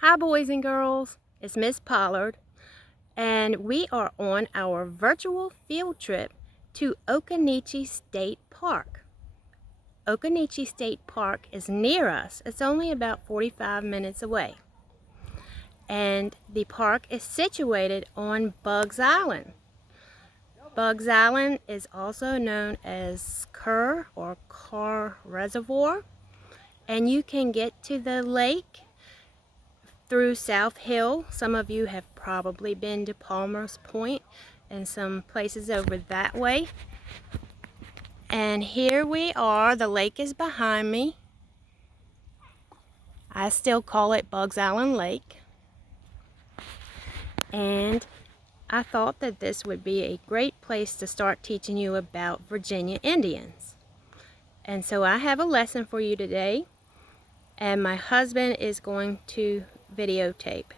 Hi boys and girls, it's Miss Pollard and we are on our virtual field trip to Occoneechee State Park. Occoneechee State Park is near us. It's only about 45 minutes away. And the park is situated on Buggs Island. Buggs Island is also known as Kerr or Carr Reservoir. And you can get to the lake through South Hill. Some of you have probably been to Palmer's Point and some places over that way. And here we are. The lake is behind me. I still call it Buggs Island Lake. And I thought that this would be a great place to start teaching you about Virginia Indians. And so I have a lesson for you today, and my husband is going to videotape.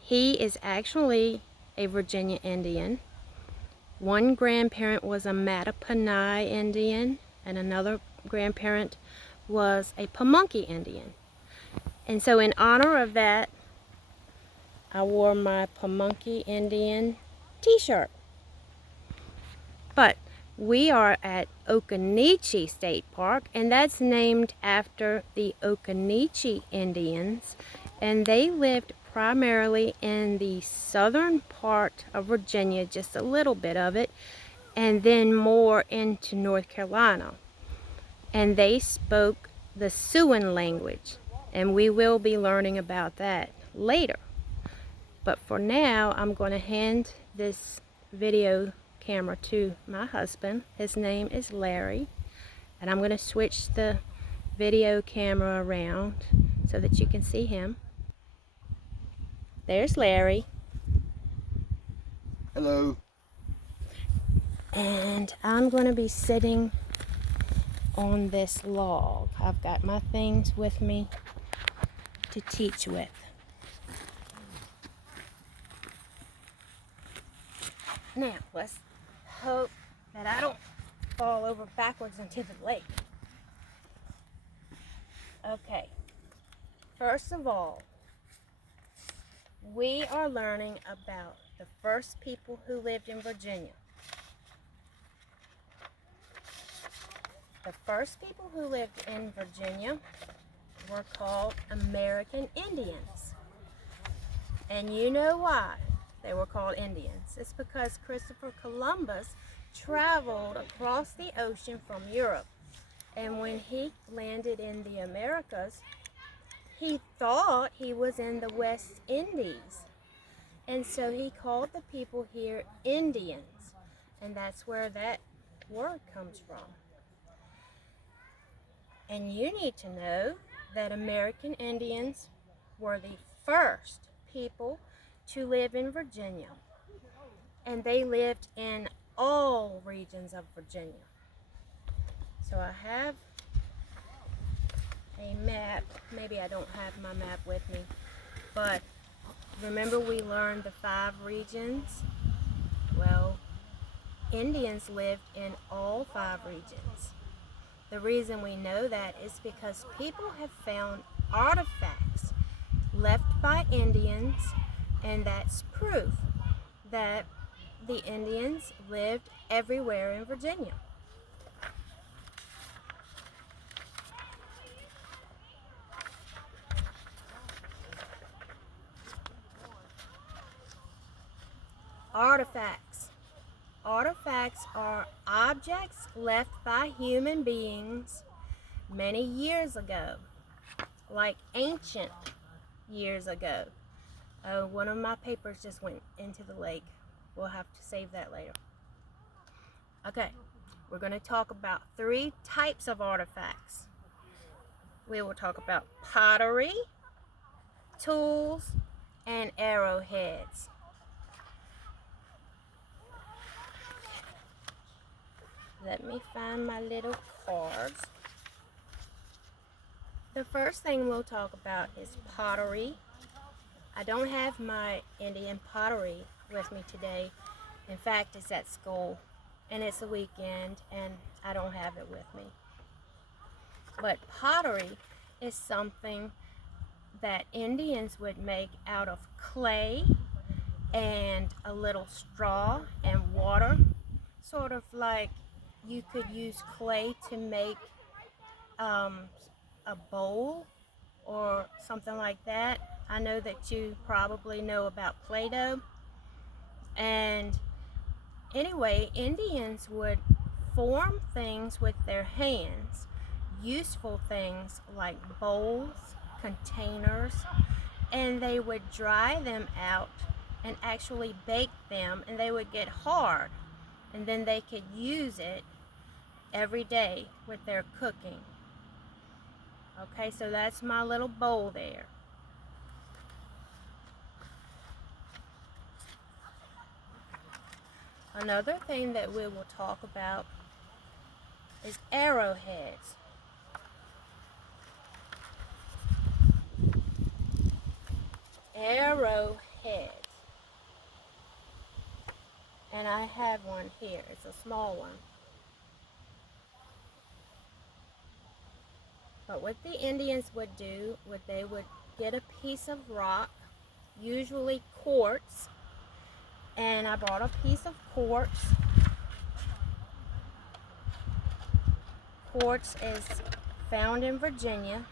He is actually a Virginia Indian. One grandparent was a Mattaponi Indian, and another grandparent was a Pamunkey Indian. And so in honor of that, I wore my Pamunkey Indian t-shirt. But we are at Occoneechee State Park, and that's named after the Occoneechee Indians, and they lived primarily in the southern part of Virginia, just a little bit of it, and then more into North Carolina. And they spoke the Siouan language, and we will be learning about that later. But for now, I'm going to hand this video camera to my husband. His name is Larry, and I'm going to switch the video camera around so that you can see him. There's Larry. Hello. And I'm going to be sitting on this log. I've got my things with me to teach with. Now, let's hope that I don't fall over backwards into the lake. Okay, first of all, we are learning about the first people who lived in Virginia. The first people who lived in Virginia were called American Indians. And you know why they were called Indians. It's because Christopher Columbus traveled across the ocean from Europe. And when he landed in the Americas, he thought he was in the West Indies. And so he called the people here Indians. And that's where that word comes from. And you need to know that American Indians were the first people to live in Virginia. And they lived in all regions of Virginia. So I have a map. Maybe I don't have my map with me. But remember we learned the 5 regions? Well, Indians lived in all 5 regions. The reason we know that is because people have found artifacts left by Indians, and that's proof that the Indians lived everywhere in Virginia. Artifacts. Artifacts are objects left by human beings many years ago, like ancient years ago. Oh, one of my papers just went into the lake. We'll have to save that later. Okay, we're going to talk about 3 types of artifacts. We will talk about pottery, tools, and arrowheads. Let me find my little cards. The first thing we'll talk about is pottery. I don't have my Indian pottery with me today. In fact, it's at school, and it's a weekend, and I don't have it with me. But pottery is something that Indians would make out of clay and a little straw and water, sort of like you could use clay to make a bowl or something like that. I know that you probably know about Play-Doh. And anyway, Indians would form things with their hands, useful things like bowls, containers, and they would dry them out and actually bake them, and they would get hard, and then they could use it every day with their cooking. Okay, so that's my little bowl there. Another thing that we will talk about is arrowheads. Arrowheads. And I have one here. It's a small one. But what the Indians would do, they would get a piece of rock, usually quartz, and I brought a piece of quartz. Quartz is found in Virginia,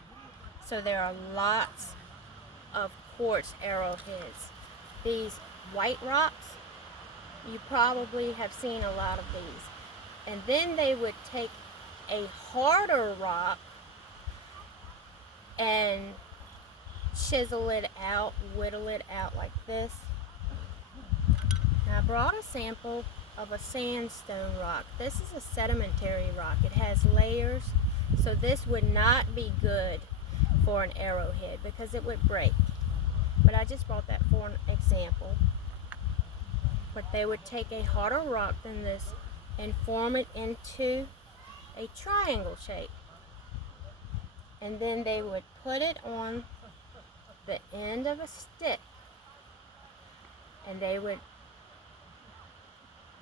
so there are lots of quartz arrowheads. These white rocks, you probably have seen a lot of these. And then they would take a harder rock and chisel it out, whittle it out like this. Now I brought a sample of a sandstone rock. This is a sedimentary rock. It has layers, so this would not be good for an arrowhead because it would break. But I just brought that for an example. But they would take a harder rock than this and form it into a triangle shape. And then they would put it on the end of a stick, and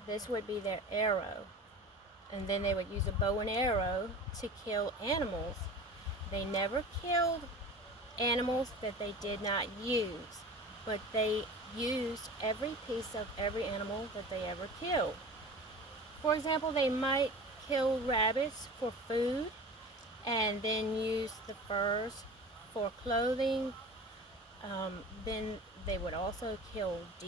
this would be their arrow. And then they would use a bow and arrow to kill animals. They never killed animals that they did not use, but they used every piece of every animal that they ever killed. For example, they might kill rabbits for food and then use the furs for clothing. Then they would also kill deer.